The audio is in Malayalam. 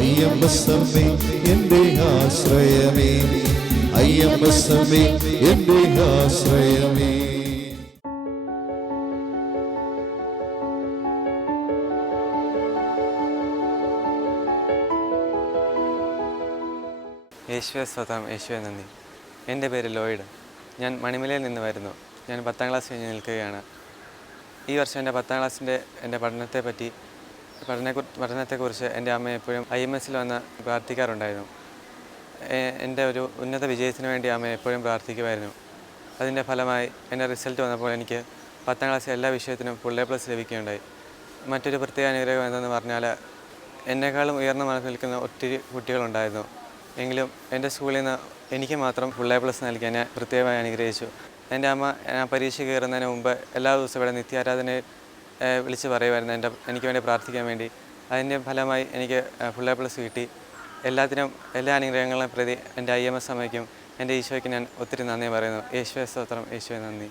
അയ്യമ്പസമ്മേ എന്റെ ആശ്രയമേ. അയ്യമ്പസമ്മേ എന്റെ ആശ്രയമേ. യേശുവെ സ്വതം യേശുവെ നന്ദി. എന്റെ പേര് ലോയിഡ്. ഞാൻ മണിമലയിൽ നിന്ന് വരുന്നു. ഞാൻ പത്താം ക്ലാസ് കഴിഞ്ഞ് നിൽക്കുകയാണ്. ഈ വർഷം എന്റെ പത്താം ക്ലാസ്സിന്റെ എന്റെ പഠനത്തെ പറ്റി പഠന പഠനത്തെക്കുറിച്ച് എന്റെ അമ്മ എപ്പോഴും ഐ എം എസിൽ വന്ന് പ്രാർത്ഥിക്കാറുണ്ടായിരുന്നു. എന്റെ ഒരു ഉന്നത വിജയത്തിന് വേണ്ടി അമ്മ എപ്പോഴും പ്രാർത്ഥിക്കുമായിരുന്നു. അതിന്റെ ഫലമായി എന്റെ റിസൾട്ട് വന്നപ്പോൾ എനിക്ക് പത്താം ക്ലാസ് എല്ലാ വിഷയത്തിനും ഫുൾ എ പ്ലസ് ലഭിക്കുകയുണ്ടായി. മറ്റൊരു പ്രത്യേക അനുഗ്രഹം എന്തെന്ന് പറഞ്ഞാൽ എന്നെക്കാളും ഉയർന്ന മാർക്ക് നിൽക്കുന്ന ഒത്തിരി കുട്ടികളുണ്ടായിരുന്നു. എങ്കിലും എന്റെ സ്കൂളിൽ നിന്ന് എനിക്ക് മാത്രം ഫുൾ എ പ്ലസ് നൽകി എന്നെ പ്രത്യേകമായി അനുഗ്രഹിച്ചു. എന്റെ അമ്മ പരീക്ഷ കയറുന്നതിന് മുമ്പ് എല്ലാ ദിവസവും ഇവിടെ നിത്യാരാധനയിൽ വിളിച്ച് പറയുമായിരുന്നു എന്റെ എനിക്ക് വേണ്ടി പ്രാർത്ഥിക്കാൻ വേണ്ടി. അതിന്റെ ഫലമായി എനിക്ക് ഫുൾ എ പ്ലസ് കിട്ടി. എല്ലാത്തിനും എല്ലാ അനുഗ്രഹങ്ങളെയും പ്രതി എന്റെ ഐ എം എസ് അമ്മയ്ക്കും എന്റെ ഈശോയ്ക്ക് ഞാൻ ഒത്തിരി നന്ദി പറയുന്നു. യേശുവെ സ്തോത്രം യേശുവെ നന്ദി.